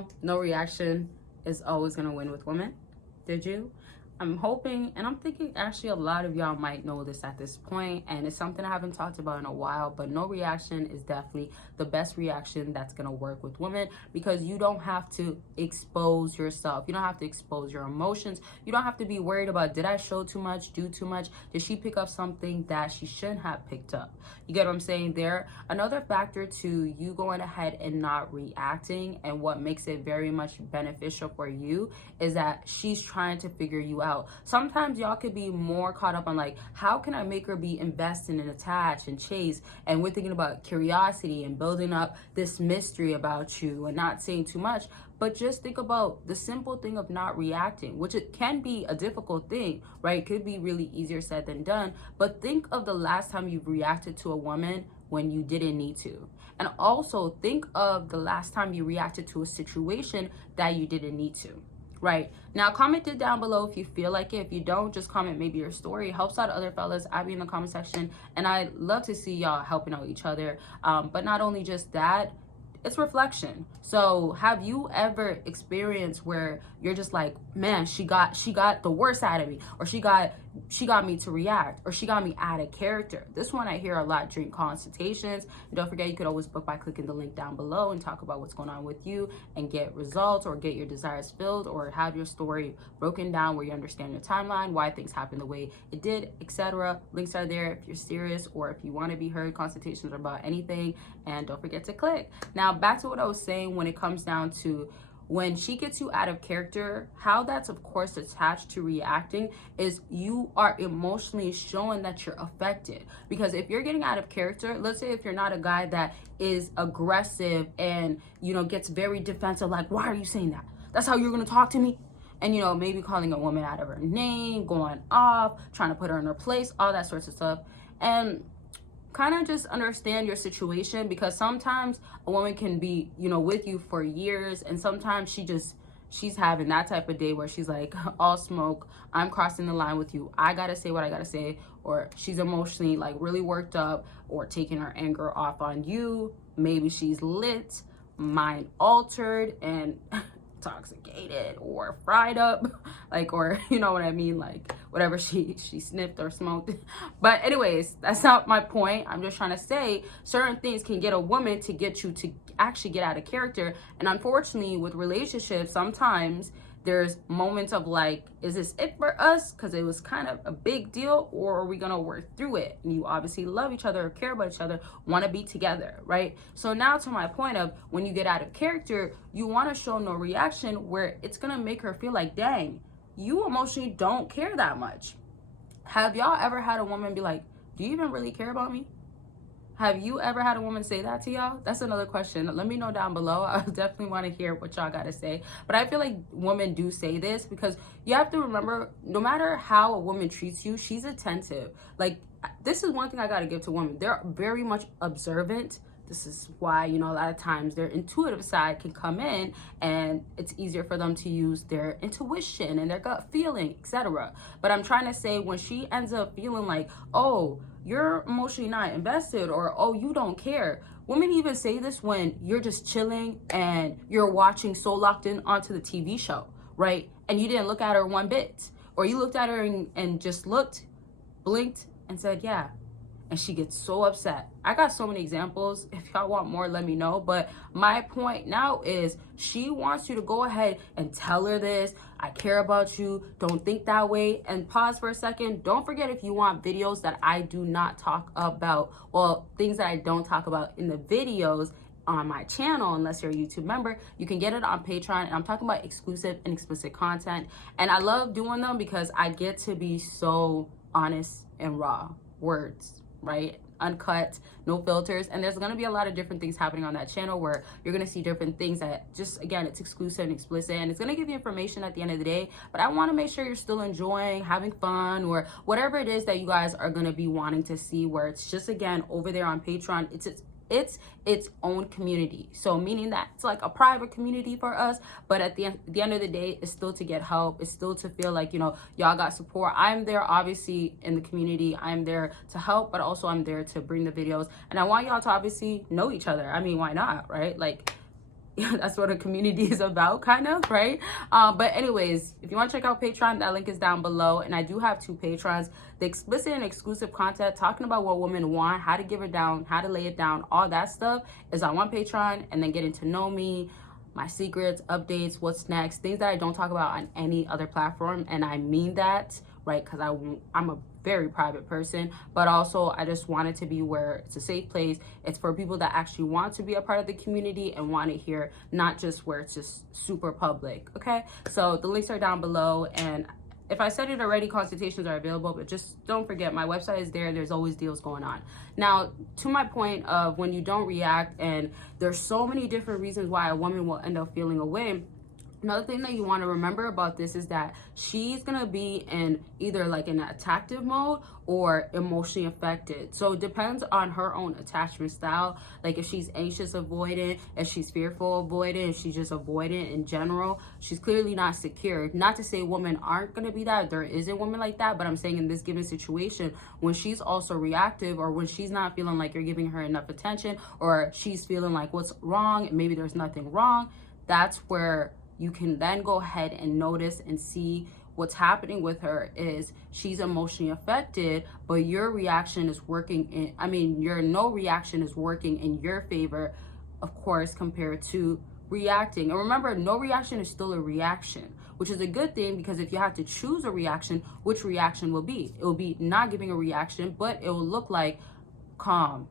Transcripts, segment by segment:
know no reaction is always going to win with women? Did you? I'm hoping, and I'm thinking actually a lot of y'all might know this at this point, and it's something I haven't talked about in a while, but no reaction is definitely the best reaction that's going to work with women, because you don't have to expose yourself. You don't have to expose your emotions. You don't have to be worried about, did I show too much, do too much? Did she pick up something that she shouldn't have picked up? You get what I'm saying there? Another factor to you going ahead and not reacting, and what makes it very much beneficial for you, is that she's trying to figure you out. Sometimes y'all could be more caught up on like, how can I make her be invested and attached and chased, and we're thinking about curiosity and building up this mystery about you and not saying too much. But just think about the simple thing of not reacting, which it can be a difficult thing, right? It could be really easier said than done, but think of the last time you've reacted to a woman when you didn't need to. And also think of the last time you reacted to a situation that you didn't need to. Right now, comment it down below if you feel like it. If you don't, just comment maybe your story. It helps out other fellas. I'll be in the comment section, and I love to see y'all helping out each other. But not only just that, it's reflection. So have you ever experienced where you're just like, man, she got the worst out of me, or she got me to react, or she got me out of character? This one I hear a lot during consultations. And don't forget, you could always book by clicking the link down below and talk about what's going on with you and get results, or get your desires filled, or have your story broken down where you understand your timeline, why things happened the way it did, etc. Links are there if you're serious, or if you want to be heard. Consultations are about anything, and don't forget to click. Now back to what I was saying when it comes down to when she gets you out of character, how that's of course attached to reacting is you are emotionally showing that you're affected. Because if you're getting out of character, let's say if you're not a guy that is aggressive and, you know, gets very defensive, like, why are you saying that? That's how you're gonna talk to me? And, you know, maybe calling a woman out of her name, going off, trying to put her in her place, all that sorts of stuff. And kind of just understand your situation, because sometimes a woman can be, you know, with you for years, and sometimes she's having that type of day where she's like, all smoke, I'm crossing the line with you, I gotta say what I gotta say, or she's emotionally like really worked up, or taking her anger off on you. Maybe she's lit, mind altered, and intoxicated or fried up, like, or you know what I mean, like whatever she sniffed or smoked. But anyways, that's not my point. I'm just trying to say certain things can get a woman to get you to actually get out of character. And unfortunately with relationships, sometimes there's moments of like, is this it for us because it was kind of a big deal, or are we gonna work through it? And you obviously love each other, care about each other, want to be together, right? So now to my point of when you get out of character, you want to show no reaction, where it's gonna make her feel like, dang, you emotionally don't care that much. Have y'all ever had a woman be like, do you even really care about me? Have you ever had a woman say that to y'all? That's another question. Let me know down below. I definitely want to hear what y'all got to say. But I feel like women do say this, because you have to remember, no matter how a woman treats you, she's attentive. Like, this is one thing I got to give to women. They're very much observant. This is why, you know, a lot of times their intuitive side can come in, and it's easier for them to use their intuition and their gut feeling, etc. But I'm trying to say, when she ends up feeling like, oh, you're emotionally not invested, or oh, you don't care. Women even say this when you're just chilling and you're watching so locked in onto the TV show, right? And you didn't look at her one bit, or you looked at her and just looked, blinked, and said, yeah. And she gets so upset. I got so many examples. If y'all want more, let me know. But my point now is, she wants you to go ahead and tell her this. I care about you. Don't think that way. And pause for a second. Don't forget, if you want videos that I do not talk about, well, things that I don't talk about in the videos on my channel, unless you're a YouTube member, you can get it on Patreon. And I'm talking about exclusive and explicit content. And I love doing them because I get to be so honest and raw. Words, right? Uncut, no filters. And there's going to be a lot of different things happening on that channel, where you're going to see different things that just, again, it's exclusive and explicit, and it's going to give you information at the end of the day. But I want to make sure you're still enjoying, having fun, or whatever it is that you guys are going to be wanting to see, where it's just, again, over there on Patreon, it's its own community. So meaning that it's like a private community for us, but at the end of the day, it's still to get help. It's still to feel like, you know, y'all got support. I'm there obviously in the community. I'm there to help, but also I'm there to bring the videos. And I want y'all to obviously know each other. I mean, why not, right? Like, that's what a community is about, kind of, right? But anyways, if you want to check out Patreon, that link is down below. And I do have 2 Patrons. The explicit and exclusive content talking about what women want, how to give it down, how to lay it down, all that stuff is on one Patreon. And then getting to know me, my secrets, updates, what's next, things that I don't talk about on any other platform. And I mean that, right? Because I'm a very private person, but also I just want it to be where it's a safe place. It's for people that actually want to be a part of the community and want to hear, not just where it's just super public. Okay, so the links are down below, and if I said it already, consultations are available, but just don't forget, my website is there. There's always deals going on. Now, to my point of when you don't react, and there's so many different reasons why a woman will end up feeling away. Another thing that you want to remember about this is that she's going to be in either like an attactive mode or emotionally affected. So it depends on her own attachment style. Like if she's anxious avoidant, if she's fearful avoidant, if she's just avoidant in general, she's clearly not secure. Not to say women aren't going to be that. There is a woman like that. But I'm saying in this given situation, when she's also reactive, or when she's not feeling like you're giving her enough attention, or she's feeling like what's wrong and maybe there's nothing wrong, that's where you can then go ahead and notice and see what's happening with her is she's emotionally affected, but your reaction is working your no reaction is working in your favor, of course, compared to reacting. And remember, no reaction is still a reaction, which is a good thing, because if you have to choose a reaction, which reaction will be? It will be not giving a reaction, but it will look like calm,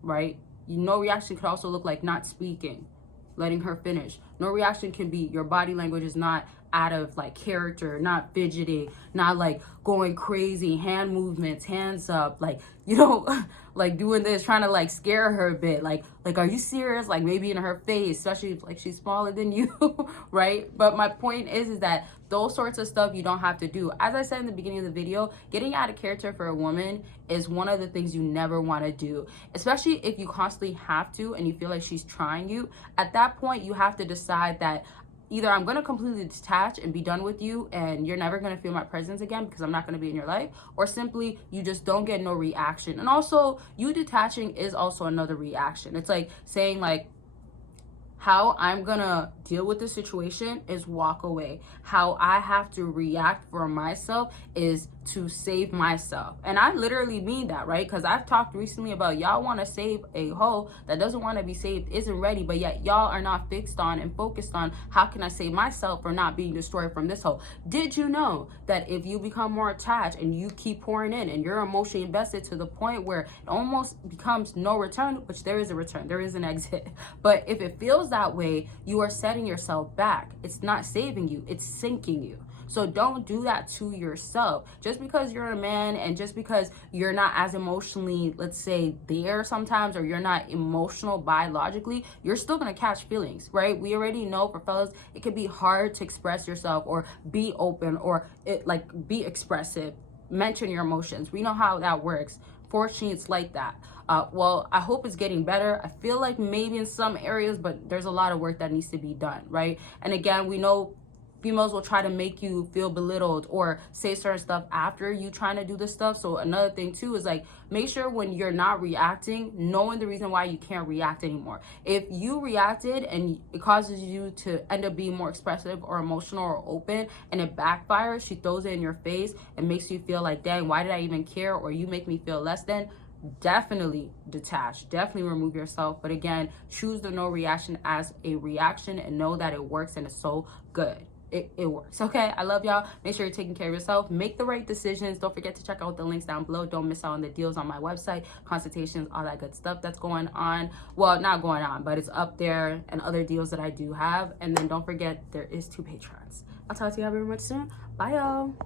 right? No reaction could also look like not speaking, letting her finish. No reaction can be your body language is not out of like character, not fidgeting, not like going crazy, hand movements, hands up, like, you know, like doing this, trying to like scare her a bit, like are you serious? Like maybe in her face, especially if like she's smaller than you, right? But my point is that those sorts of stuff you don't have to do. As I said in the beginning of the video, getting out of character for a woman is one of the things you never want to do, especially if you constantly have to and you feel like she's trying you. At that point, you have to decide that either I'm going to completely detach and be done with you and you're never going to feel my presence again because I'm not going to be in your life, or simply you just don't get no reaction. And also, you detaching is also another reaction. It's like saying like, how I'm gonna deal with this situation is walk away. How I have to react for myself is to save myself. And I literally mean that, right? Because I've talked recently about y'all want to save a hoe that doesn't want to be saved, isn't ready, but yet y'all are not fixed on and focused on how can I save myself for not being destroyed from this hoe. Did you know that if you become more attached and you keep pouring in and you're emotionally invested to the point where it almost becomes no return, which there is a return, there is an exit, but if it feels that way, you are setting yourself back. It's not saving you, it's sinking you. So don't do that to yourself. Just because you're a man and just because you're not as emotionally, let's say, there sometimes, or you're not emotional biologically, you're still gonna catch feelings, right? We already know for fellas, it can be hard to express yourself or be open or be expressive, mention your emotions. We know how that works. Fortunately, it's like that. Well, I hope it's getting better. I feel like maybe in some areas, but there's a lot of work that needs to be done, right? And again, we know females will try to make you feel belittled or say certain stuff after you trying to do this stuff. So another thing too is like, make sure when you're not reacting, knowing the reason why you can't react anymore. If you reacted and it causes you to end up being more expressive or emotional or open and it backfires, she throws it in your face and makes you feel like, dang, why did I even care? Or you make me feel less than. Definitely detach, definitely remove yourself. But again, choose the no reaction as a reaction and know that it works and it's so good. It works. Okay, I love y'all. Make sure you're taking care of yourself. Make the right decisions. Don't forget to check out the links down below. Don't miss out on the deals on my website, consultations, all that good stuff that's going on. Well, not going on, but it's up there, and other deals that I do have. And then don't forget, there is 2 Patrons. I'll talk to y'all very much soon. Bye, y'all.